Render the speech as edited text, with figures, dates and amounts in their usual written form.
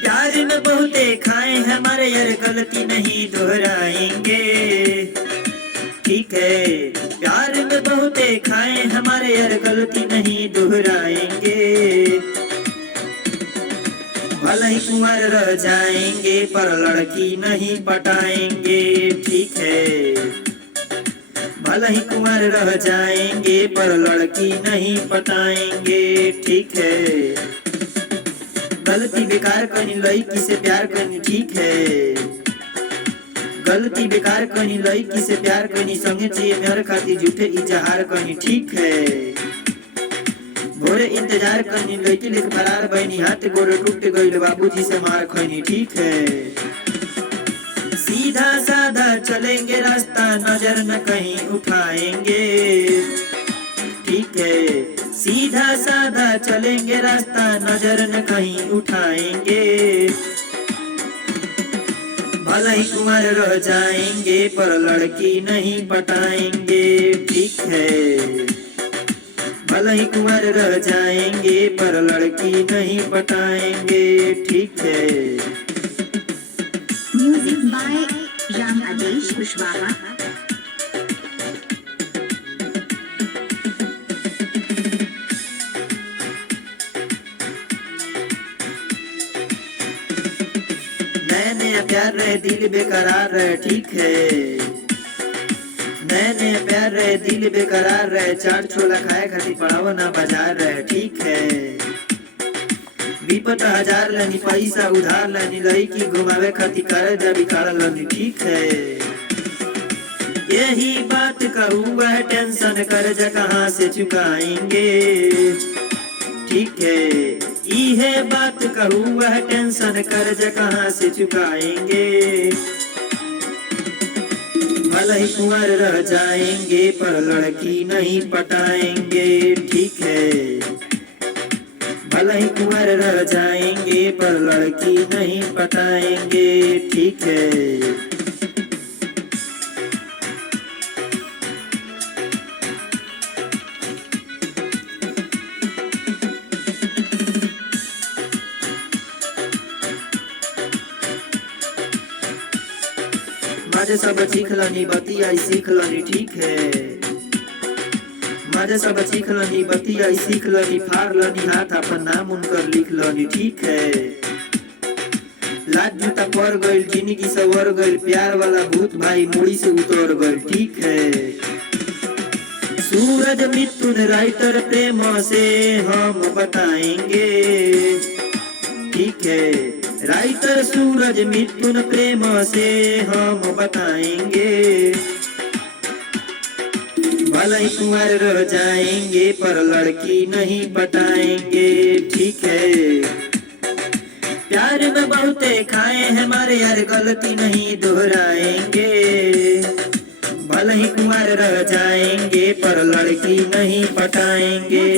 प्यार में बहुते खाए हमारे यार, गलती नहीं दोहराएंगे। ठीक है, प्यार में बहुते खाए हमारे यार, गलती नहीं दोहराएंगे। भले ही कुंवर रह जाएंगे पर लड़की नहीं पटाएंगे। ठीक है, भले ही कुंवर रह जाएंगे पर लड़की नहीं पटाएंगे। ठीक है, गलती बेकार करनी लड़की से प्यार करनी। ठीक है, गलती बेकार करनी लड़की से प्यार करनी। संगे चाहिए मेहर खातिर झूठे इजहार करनी। ठीक है, भोरे इंतजार करनी लड़की लेके फरार बहनी। हाथ गोड़ टूट गई बाबूजी से मार खैनी। ठीक है, सीधा साधा चलेंगे रास्ता, नजर न कहीं उठाएंगे। ठीक है, सीधा साधा चलेंगे रास्ता, नजर न कहीं उठाएंगे। भले ही कुंवर रह जाएंगे पर लड़की नहीं पटाएंगे। ठीक है, भले ही कुंवर रह जाएंगे पर लड़की नहीं पटाएंगे। ठीक है। म्यूजिक बाय राम आदेश कुशवाहा। नया नया प्यार रहे दिल बेकरार रहे। ठीक है, नया नया प्यार रहे दिल बेकरार रहे। चाट छोला खाए खातिर पड़ाव ना बाजार रहे। ठीक है, विपत हजार लनी पैसा उधार लनी, लड़की घुमावे खातिर कर्जा बिकाड़ लनी। ठीक है, यही बात का हुआ है टेंशन, कर्जा कहाँ से चुकाएंगे। ठीक है, यह बात का हुआ है टेंशन, कर्जा कहाँ से चुकाएंगे। भले ही कुंवर रह जाएंगे पर लड़की नहीं पटाएंगे। ठीक है, भले ही कुंवर रह जाएंगे पर लड़की नहीं पटाएंगे। ठीक है। माझे सब सीख लनी बतिया सीख लनी। ठीक है, माझे सब सीख लनी बतिया सीख लनी। फाड़ लनी हाथ अपन नाम उनकर लिख लनी। ठीक है, लाज जूता पड़ गई जिंदगी सवर गई, प्यार वाला भूत भाई मुड़ी से उतर गई। ठीक है, सूरज मिथुन राइटर प्रेम से हम बताएंगे। ठीक है, राइटर सूरज मिथुन प्रेम से हम बताएंगे। भले ही कुंवर रह जाएंगे पर लड़की नहीं पटाएंगे। ठीक है, प्यार में बहुते खाए हमारे यार, गलती नहीं दोहराएंगे। भले ही कुंवर रह जाएंगे पर लड़की नहीं पटाएंगे।